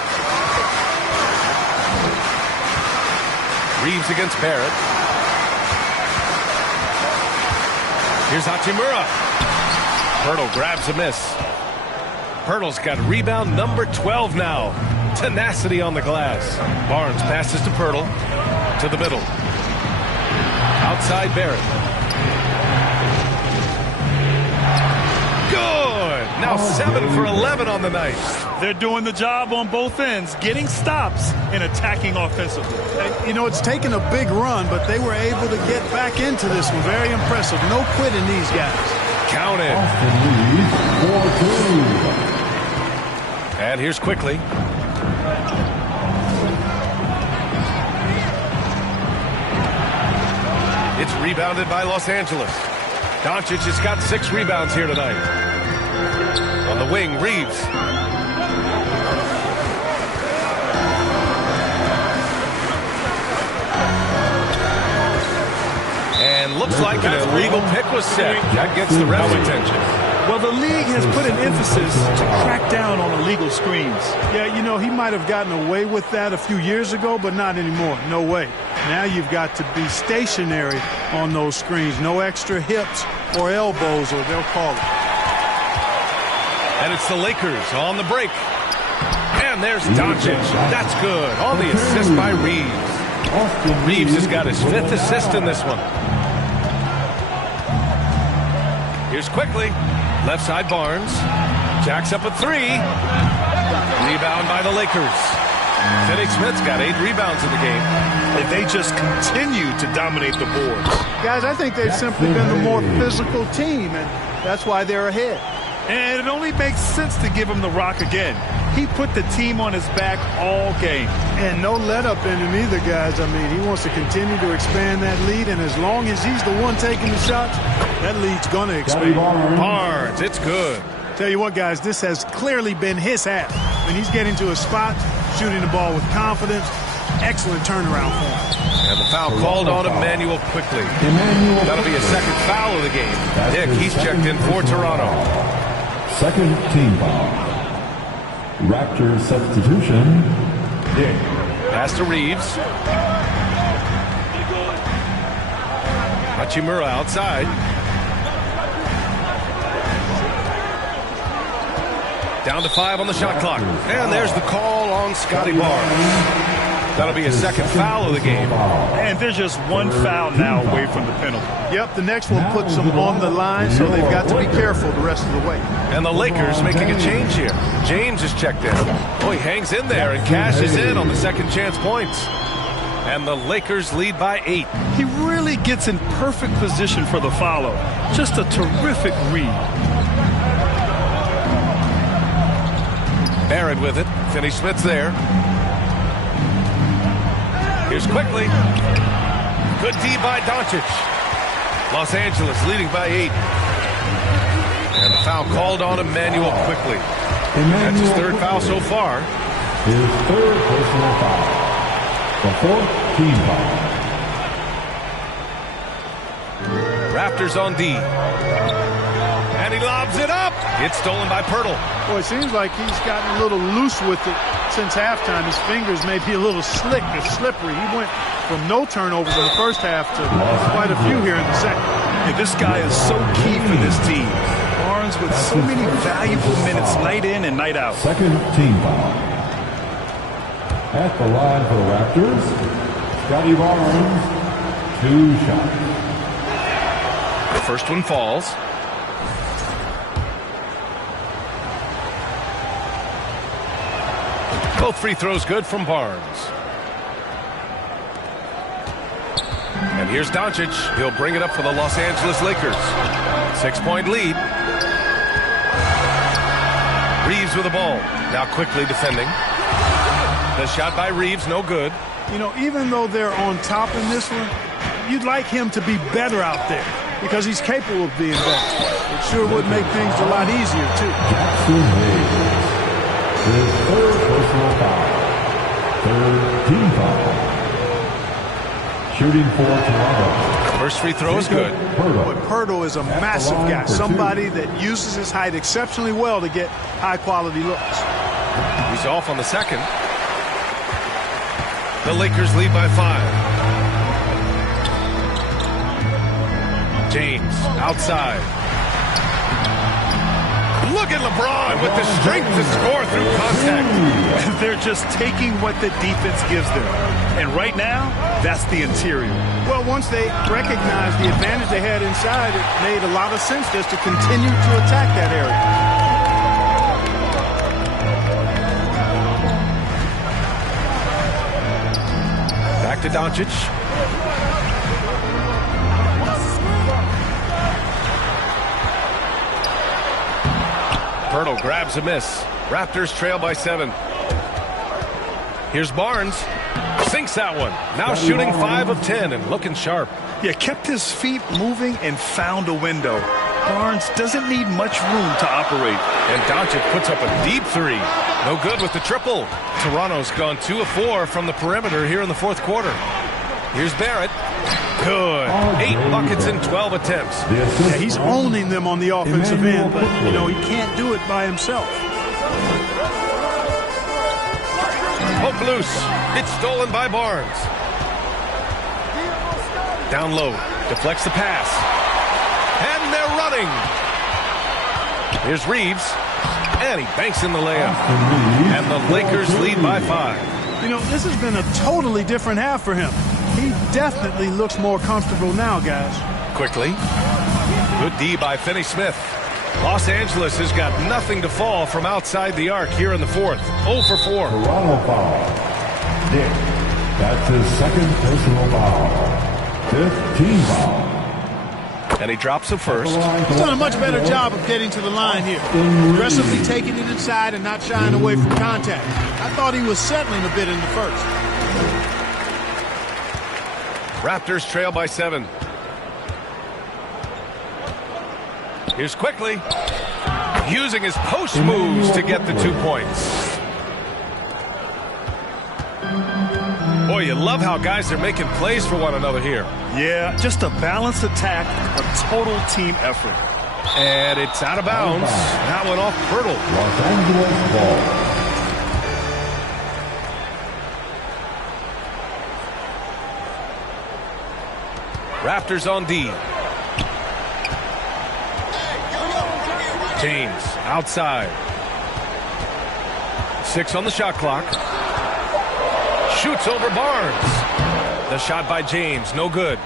Reeves against Barrett. Here's Hachimura. Pirtle grabs a miss. Pirtle's got rebound number 12 now. Tenacity on the glass. Barnes passes to Pirtle. To the middle. Outside Barrett. Good. Now 7 for 11 on the night. They're doing the job on both ends, getting stops and attacking offensively. You know, it's taken a big run, but they were able to get back into this one. Very impressive. No quitting these guys. Count it. And here's Quickly. It's rebounded by Los Angeles. Doncic has got 6 rebounds here tonight. On the wing, Reeves. And looks like an illegal pick was set. That gets the ref's attention. Well, the league has put an emphasis to crack down on illegal screens. Yeah, you know, he might have gotten away with that a few years ago, but not anymore. No way. Now you've got to be stationary on those screens. No extra hips or elbows, or they'll call it. And it's the Lakers on the break. And there's Doncic. That's good. On the assist by Reeves. Reeves has got his 5th assist in this one. Here's Quickly. Left side Barnes. Jacks up a 3. Rebound by the Lakers. Finney-Smith's got 8 rebounds in the game. And they just continue to dominate the boards. Guys, I think they've simply been the more physical team, and that's why they're ahead. And it only makes sense to give him the rock again. He put the team on his back all game. And no let-up in him either, guys. I mean, he wants to continue to expand that lead, and as long as he's the one taking the shots, that lead's going to expand. Barnes, it's good. Tell you what, guys, this has clearly been his half. When he's getting to a spot, shooting the ball with confidence, excellent turnaround for him. And the foul called on Emmanuel Quickly. That'll be a second foul of the game. Nick, he's checked in for Toronto. Second team foul. Raptor substitution. Dick. Pass to Reeves. Hachimura outside. Down to 5 on the shot clock. And there's the call on Scotty Barnes. That'll be his second foul of the game. And there's just one foul now away from the penalty. Yep, the next one puts them on the line, so they've got to be careful the rest of the way. And the Lakers making a change here. James is checked in. Oh, he hangs in there and cashes in on the second chance points. And the Lakers lead by 8. He really gets in perfect position for the follow. Just a terrific read. Barrett with it. Finney-Smith's there. Here's quickly. Good D by Doncic. Los Angeles leading by 8. And the foul called on Emmanuel quickly. That's his third foul so far. His third personal foul. The fourth team foul. Raptors on D. And he lobs it up. It's stolen by Pirtle. Boy, it seems like he's gotten a little loose with it since halftime. His fingers may be a little slick or slippery. He went from no turnovers in the first half to quite a few here in the second. And this guy is so key for this team. Barnes with so many valuable minutes night in and night out. Second team foul. At the line for the Raptors, Scotty Barnes, 2 shots. The first one falls. Both free throws good from Barnes. And here's Doncic. He'll bring it up for the Los Angeles Lakers. 6-point lead. Reeves with the ball. Now quickly defending. The shot by Reeves, no good. You know, even though they're on top in this one, you'd like him to be better out there because he's capable of being better. It sure would make things a lot easier, too. His third personal foul. Third team foul. Shooting for Toronto. First free throw is good. But Pirtle is a massive guy. Somebody that uses his height exceptionally well to get high-quality looks. He's off on the second. The Lakers lead by 5. James outside. Look at LeBron with the strength to score through contact. They're just taking what the defense gives them. And right now, that's the interior. Well, once they recognized the advantage they had inside, it made a lot of sense just to continue to attack that area. Back to Doncic. Pirtle grabs a miss. Raptors trail by 7. Here's Barnes. Sinks that one. Now shooting 5 of 10 and looking sharp. Yeah, kept his feet moving and found a window. Barnes doesn't need much room to operate. And Doncic puts up a deep 3. No good with the triple. Toronto's gone 2 of 4 from the perimeter here in the fourth quarter. Here's Barrett. Good. 8 buckets in 12 attempts. Yeah, he's owning them on the offensive end, but, you know, he can't do it by himself. Poke loose. It's stolen by Barnes. Down low. Deflects the pass. And they're running. Here's Reeves. And he banks in the layup. And the Lakers lead by 5. You know, this has been a totally different half for him. He definitely looks more comfortable now, guys. Quickly. Good D by Finney-Smith. Los Angeles has got nothing to fall from outside the arc here in the fourth. 0 for 4. Toronto foul. Dick. That's his second personal foul. 5th team foul. And he drops the first. He's done a much better job of getting to the line here. Aggressively taking it inside and not shying away from contact. I thought he was settling a bit in the first. Raptors trail by 7. Here's quickly. Using his post moves to get the 2 points. Boy, you love how guys are making plays for one another here. Yeah, just a balanced attack, a total team effort. And it's out of bounds. That went off Pirtle. Los Angeles ball. Raptors on D. James outside. 6 on the shot clock. Shoots over Barnes. The shot by James, no good.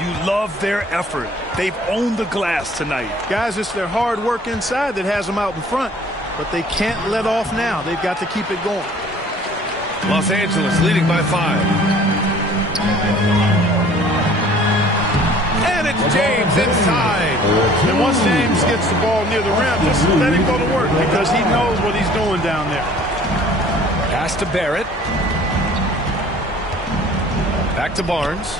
You love their effort. They've owned the glass tonight. Guys, it's their hard work inside that has them out in front, but they can't let off now. They've got to keep it going. Los Angeles leading by 5. And it's James inside. And once James gets the ball near the rim, just let him go to work because he knows what he's doing down there. Pass to Barrett. Back to Barnes.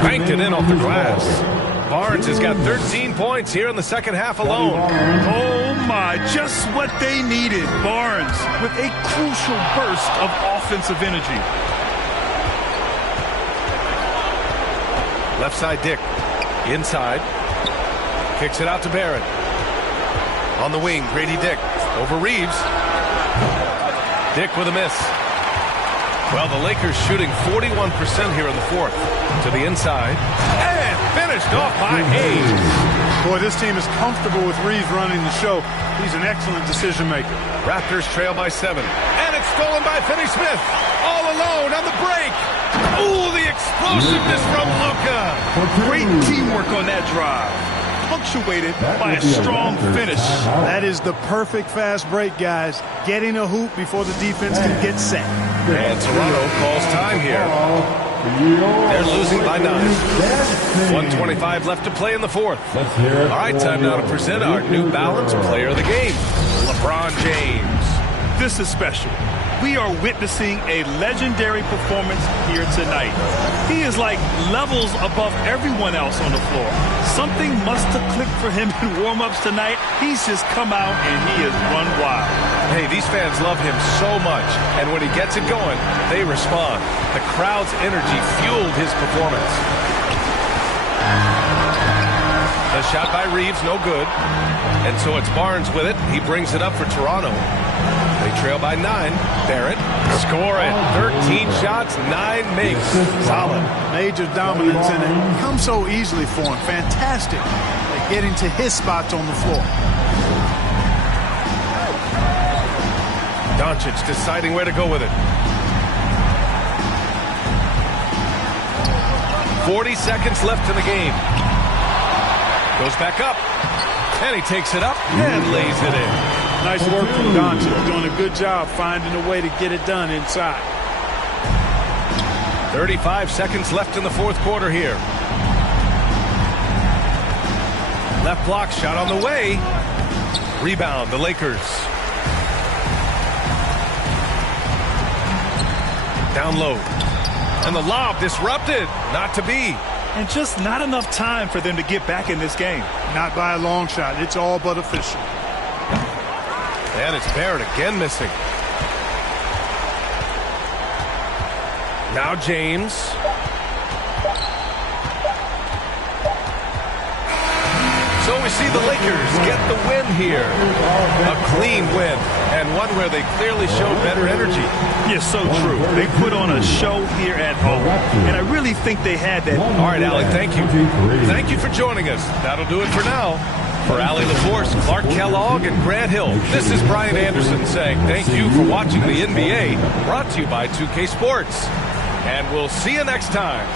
Cranked it in off the glass. Barnes has got 13 points here in the second half alone. Oh my, just what they needed. Barnes with a crucial burst of offensive energy. Left side Dick. Inside. Kicks it out to Barrett. On the wing, Grady Dick. Over Reeves. Dick with a miss. Well, the Lakers shooting 41% here in the fourth. To the inside. And finished off by Hayes. Boy, this team is comfortable with Reeves running the show. He's an excellent decision maker. Raptors trail by 7. And it's stolen by Finney-Smith. All alone on the break. Ooh, the explosiveness from Luka. Great teamwork on that drive. Punctuated by a strong finish. That is the perfect fast break, guys. Getting a hoop before the defense can get set. And Toronto calls time here. They're losing by 9. 1:25 left to play in the fourth. All right, time now to present our New Balance Player of the Game, LeBron James. This is special. We are witnessing a legendary performance here tonight. He is like levels above everyone else on the floor. Something must have clicked for him in warm-ups tonight. He's just come out and he has run wild. Hey, these fans love him so much, and when he gets it going, they respond. The crowd's energy fueled his performance. The shot by Reeves, no good. And so it's Barnes with it. He brings it up for Toronto. They trail by 9. Barrett scoring. 13 shots, 9 makes. Solid. Major dominance in it. Comes so easily for him. Fantastic at getting to his spots on the floor. Doncic deciding where to go with it. 40 seconds left in the game. Goes back up. And he takes it up and lays it in. Nice work from Doncic. Doing a good job finding a way to get it done inside. 35 seconds left in the fourth quarter here. Left block shot on the way. Rebound, the Lakers. Down low. And the lob disrupted. Not to be. And just not enough time for them to get back in this game. Not by a long shot. It's all but official. And it's Barrett again missing. Now James. So we see the Lakers get the win here. A clean win, and one where they clearly showed better energy. Yes, so true. They put on a show here at home, and I really think they had that. All right, Allie, thank you. Thank you for joining us. That'll do it for now. For Allie LaForce, Clark Kellogg, and Grant Hill, this is Brian Anderson saying thank you for watching the NBA, brought to you by 2K Sports. And we'll see you next time.